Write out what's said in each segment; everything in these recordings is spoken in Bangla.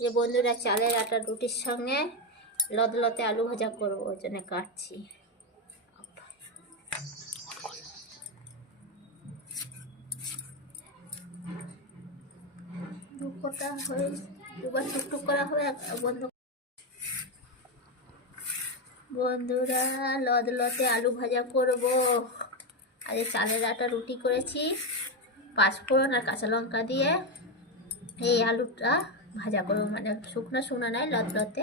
যে বন্ধুরা, চালের আটার রুটির সঙ্গে লদলতে আলু ভাজা করবো, ওই জন্য কাটছি। দুবার টুকটুক করা হয়ে বন্ধ। বন্ধুরা, লদলতে আলু ভাজা করব। আজ চালের আটা রুটি করেছি, পাঁচফোড়ন আর কাঁচা লঙ্কা দিয়ে এই আলুটা ভাজা করবো, মানে শুকনো শুকনো নয়, লদলতে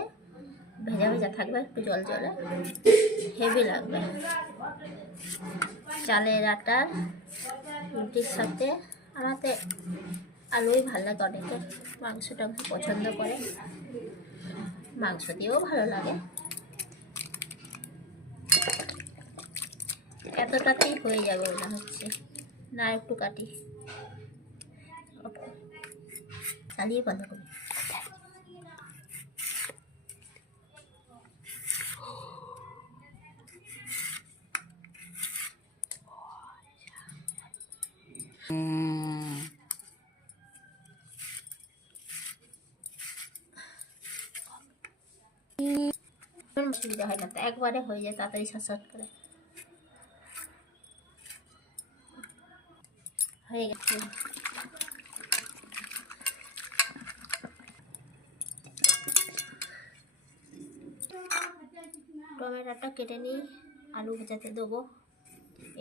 ভেজা ভেজা থাকবে, একটু জল জলে, হেভি লাগবে। চালের আটার রুটির সাথে আমাতে আলুই ভালো লাগে, অনেকে মাংসটা পছন্দ করে, মাংস দিয়েও ভালো লাগে। এতটাতেই হয়ে যাবে মনে হচ্ছে, না একটু কাটি, চালিয়ে বন্ধ করি। অসুবিধা হয় না, তো একবারে হয়ে যায় তাড়াতাড়ি, শর্ট করে হয়ে গেছে। টমেটোটা কেটে নিই, আলু ভাজাতে দেবো।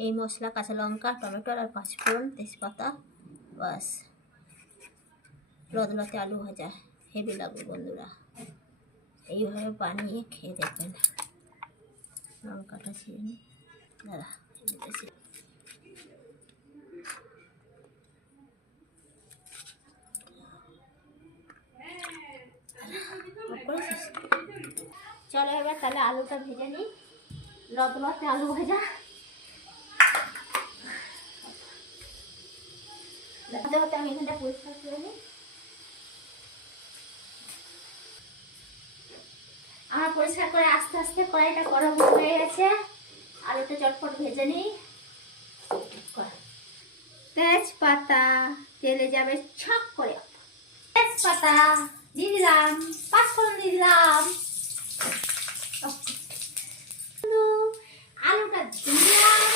এই মশলা, কাঁচা লঙ্কা, টমেটো আর পাঁচফোড়ন, তেজপাতা, বাস। লদলতে আলু ভাজা হেভি লাগবে বন্ধুরা, এইভাবে বানিয়ে খেয়ে দেখবেন। লঙ্কাটা ছিঁড়ে নিই, দাঁড়া দিতেছি। চলো এবার তাহলে আলুটা ভেজে নিই, লদলতে আলু ভাজা। আমি এখানটা পরিষ্কার করে নিই। আমার পরিষ্কার করে আস্তে আস্তে কড়াইটা গরম হয়ে গেছে, আলুটা চটপট ভেজে নিই। তেজপাতা তেলে যাবে ছক করে, তেজপাতা দিয়ে দিলাম, পাঁচফোড়ন দিয়ে দিলাম, আলুটা দিয়ে দিলাম,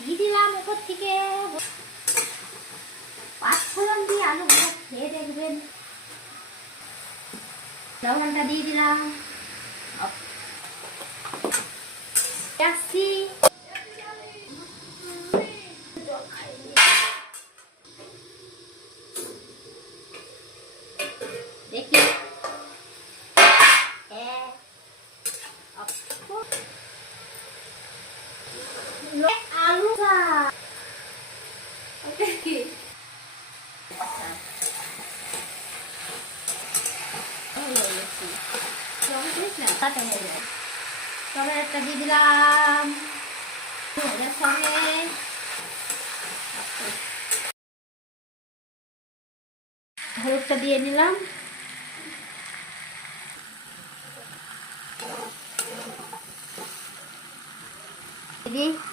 দিয়ে দিলাম উপর থেকে। পাঁচফোড়ন দিয়ে আলু ভাজা খেয়ে দেখবেন। লবণটা দিয়ে দিলাম, আসছি দেখি। আলুটা টমেটোটা দিয়ে দিলাম, সঙ্গে হলুদটা দিয়ে নিলাম।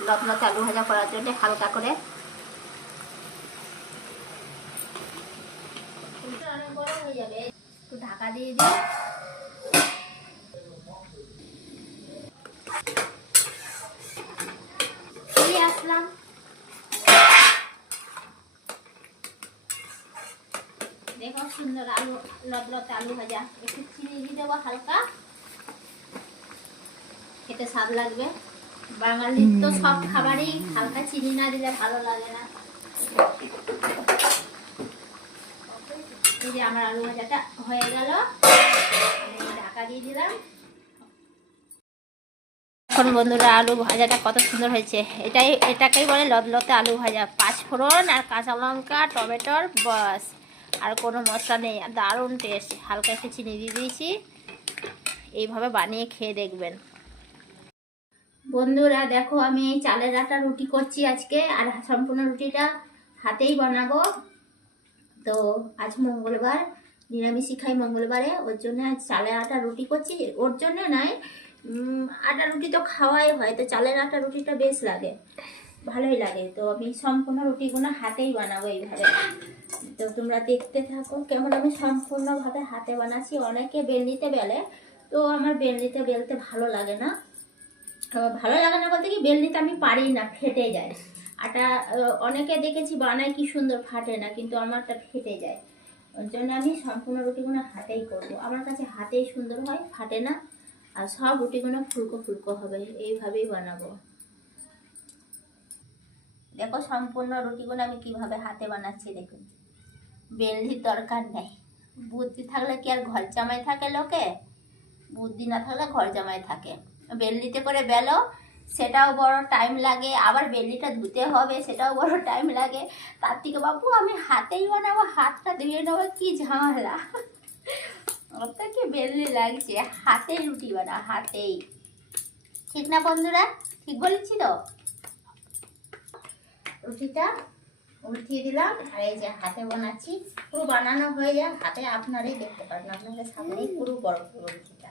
লদলতে আলু ভাজা করার জন্য হালকা করে অনেক গরম হয়ে যাবে, একটু ঢাকা দিয়ে দিই। আসলাম, দেখো সুন্দর আলু, লদলতে আলু ভাজা। একটু চিনি দিয়ে দেবো হালকা, খেতে স্বাদ লাগবে। বাঙালির তো সব খাবারই হালকা চিনি না দিলে ভালো লাগে না। এই যে আমার আলু ভাজাটা হয়ে গেল, ঢাকা দিয়ে দিলাম। এখন বন্ধুরা, আলু ভাজাটা কত সুন্দর হয়েছে, এটাকেই বলে লদলতে আলু ভাজা। পাঁচফোড়ন আর কাঁচা লঙ্কা, টমেটোর, বাস, আর কোনো মশলা নেই, দারুণ টেস্ট। হালকা একটু চিনি দিয়ে দিয়েছি। এইভাবে বানিয়ে খেয়ে দেখবেন বন্ধুরা। দেখো, আমি এই চালের আটা রুটি করছি আজকে, আর সম্পূর্ণ রুটিটা হাতেই বানাবো। তো আজ মঙ্গলবার, নিরামিষই খাই মঙ্গলবারে, ওর জন্য আজ চালের আটা রুটি করছি। ওর জন্য নয়, আটা রুটি তো খাওয়াই হয়, তো চালের আটা রুটিটা বেশ লাগে, ভালোই লাগে। তো আমি সম্পূর্ণ রুটিগুলো হাতেই বানাবো এইভাবে। তো তোমরা দেখতে থাকো কেমন আমি সম্পূর্ণভাবে হাতে বানাচ্ছি। অনেকে বেলনিতে বেলে, তো আমার বেলনিতে বেলতে ভালো লাগে না। ভালো লাগে না বলতে কি, বেলনিতে আমি পারি না, ফেটে যায় আটা। অনেকে দেখেছি বানায় কি সুন্দর, ফাটে না, কিন্তু আমারটা ফেটে যায়। ওর জন্য আমি সম্পূর্ণ রুটিগুলো হাতেই করব। আমার কাছে হাতেই সুন্দর হয়, ফাটে না, আর সব রুটিগুলো ফুলকো ফুলকো হবে। এইভাবেই বানাবো। দেখো সম্পূর্ণ রুটিগুলো আমি কিভাবে হাতে বানাচ্ছি দেখুন। বেলনির দরকার নেই। বুদ্ধি থাকলে কি আর ঘর জামাই থাকে লোকে? বুদ্ধি না থাকলে ঘর জামাই থাকে। বেলনিতে করে বেলো, সেটাও বড় টাইম লাগে, আবার বেলনিটা ধুতে হবে, সেটাও বড় টাইম লাগে। তার থেকে বাবু আমি হাতেই বানাবো, হাতটা ধুয়ে নেবো, কি ঝামেলা। ওটা কি বেলনি লাগছে, হাতেই রুটি বানা, হাতেই। ঠিক না বন্ধুরা? ঠিক বলেছি তো? রুটিটা উল্টিয়ে দিলাম, আর এই যে হাতে বানাচ্ছি। পুরো বানানো হয়ে যায় হাতে, আপনারাই দেখতে পারেন, আপনাদের সামনেই পুরো বড় পুরো রুটিটা।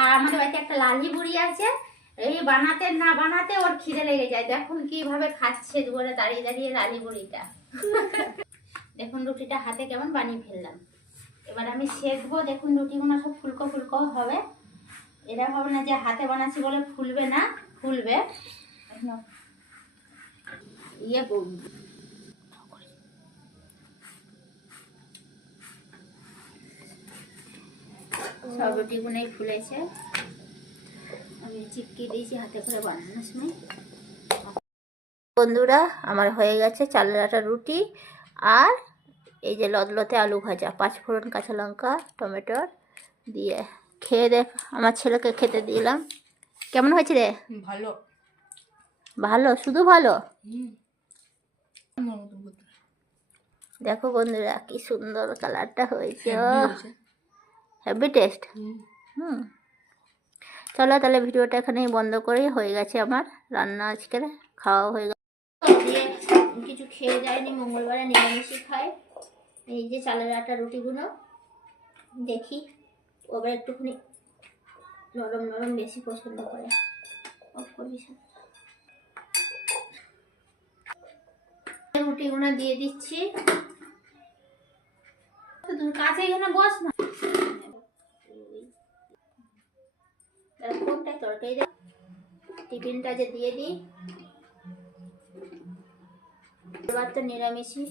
আর আমাদের বাড়িতে একটা লালি বুড়ি আছে, এই বানাতে না বানাতে ওর খিদে লেগে যায়। দেখুন কিভাবে খাচ্ছে দুপুরে দাঁড়িয়ে দাঁড়িয়ে লালি বুড়িটা। দেখুন রুটিটা হাতে কেমন বানিয়ে ফেললাম। এবার আমি সেঁকবো। দেখুন রুটিগুলো সব ফুলকো ফুলকো হবে। এরা হবে না যে হাতে বানাচ্ছি বলে ফুলবে না, ফুলবে। ইয়ে সব রুটিগুলোই ফুলেছে। আমি চিপকে দিয়েছি হাতে করে বানানোর সময়। বন্ধুরা আমার হয়ে গেছে চালের আটা রুটি, আর এই যে লদলতে আলু ভাজা, 5 ফোড়ন, কাঁচা লঙ্কা, টমেটোর দিয়ে খেয়ে দেখ। আমার ছেলেকে খেতে দিলাম। কেমন হয়েছে রে? ভালো। ভালো? শুধু ভালো? দেখো বন্ধুরা কি সুন্দর কালারটা হয়েছে, হেভি টেস্ট। চলো তাহলে ভিডিওটা এখানেই বন্ধ করি। হয়ে গেছে আমার রান্না, আজকের খাওয়া হয়ে গেছে। দিয়ে কিছু খেয়ে যায়নি, মঙ্গলবারে নিরামিষই খাই। এই যে চালের আটা রুটিগুলো দেখি ওবার একটুখানি নরম নরম বেশি পছন্দ করে। রুটিগুলো দিয়ে দিচ্ছি। কাছে এখানে বস না, কোনটা তরকারি টিফিনটা যে দিয়ে দিই। এবার তো নিরামিষই।